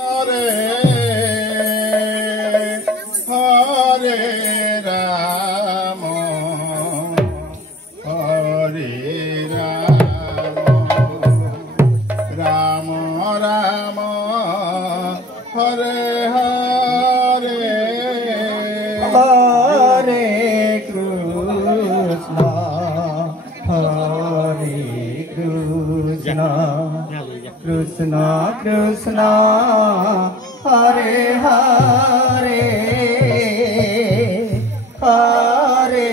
Hare Hare Rama Hare Rama Rama Hare Hare Hare Krishna Hare Krishna Krishna Krishna Hare Hare Hare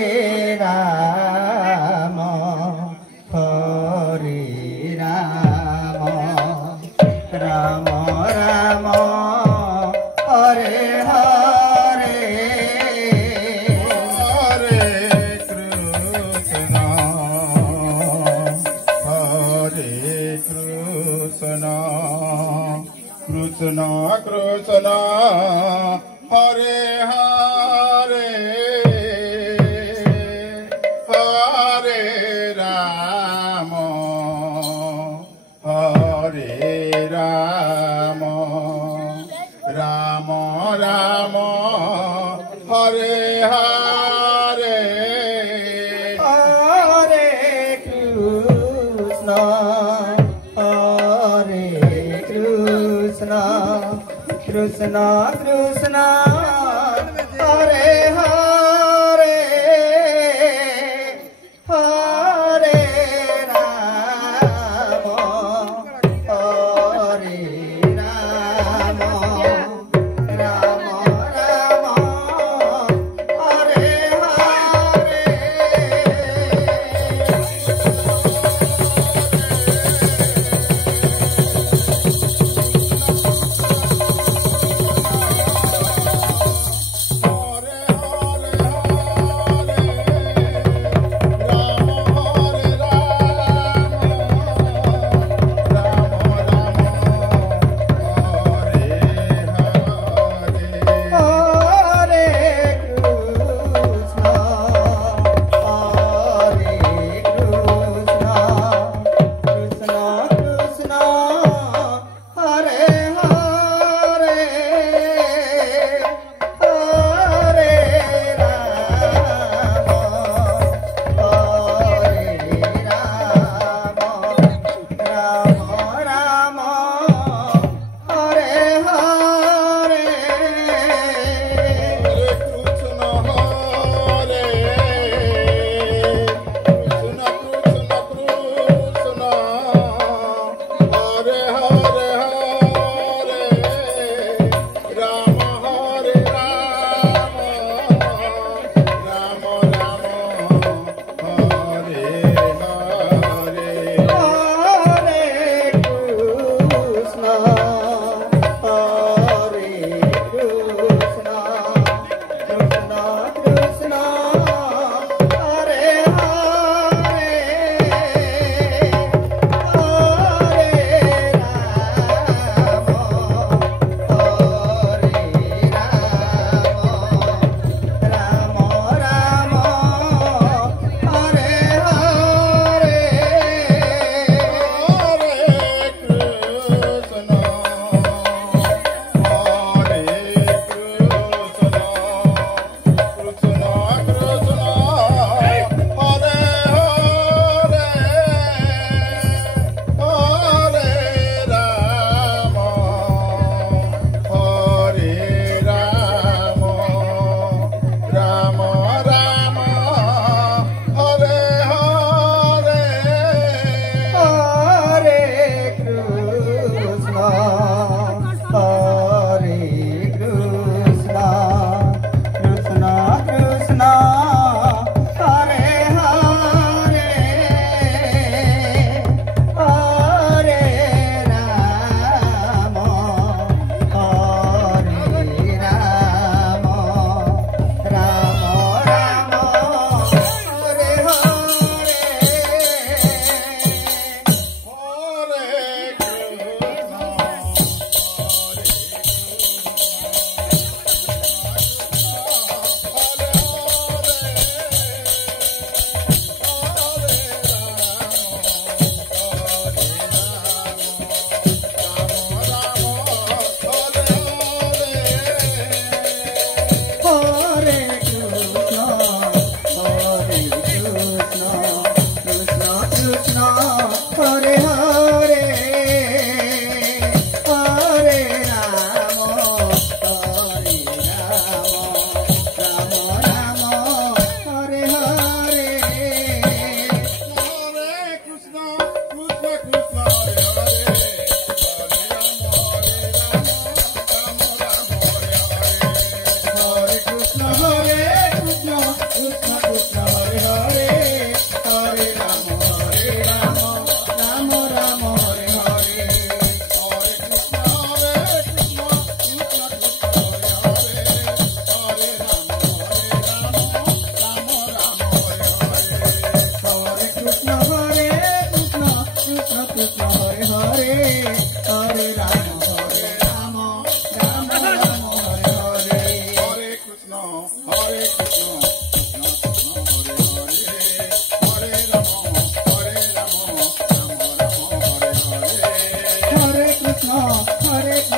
Rama Hare Rama Rama Rama Hare Hare Hare Krishna Hare Krishna Krishna Krishna Hare Hare Hare Rama Hare Rama Rama Rama Hare Hare Hare Krishna Hare Krishna Krishna Krishna Hare Hare Hare Rama Hare Rama Rama Rama Hare Hare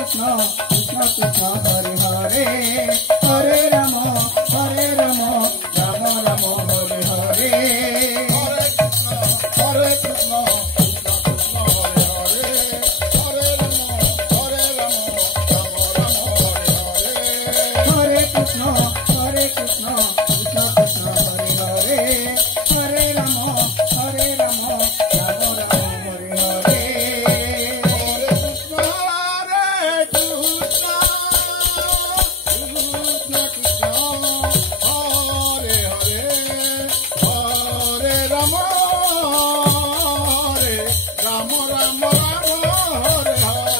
Krishna Krishna Krishna Hare Hare Hare Rama Rama Rama Hare Hare Hare Krishna Krishna Krishna Hare Hare Hare Rama Hare Krishna Hare Krishna Krishna Krishna Hare Hare Hare Rama Hare Rama Rama Rama Hare Hare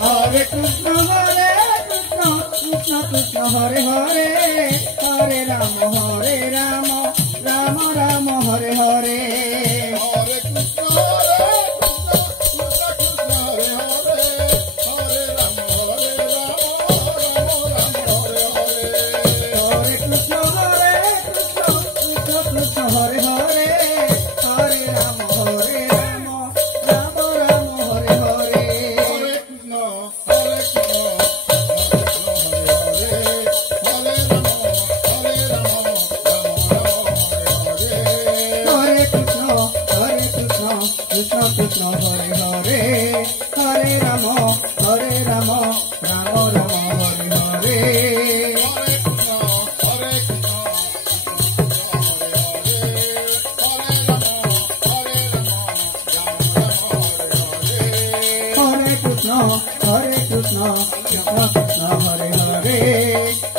Hare Krishna Krishna Krishna Hare Hare Hare Rama Rama Rama Hare Hare Hare Krishna Krishna Krishna Hare Hare Hare Rama Rama Rama Hare Hare Hare Krishna Krishna Krishna Hare Hare Hare Rama Rama Rama Hare Hare Hare Krishna Krishna Krishna Hare Hare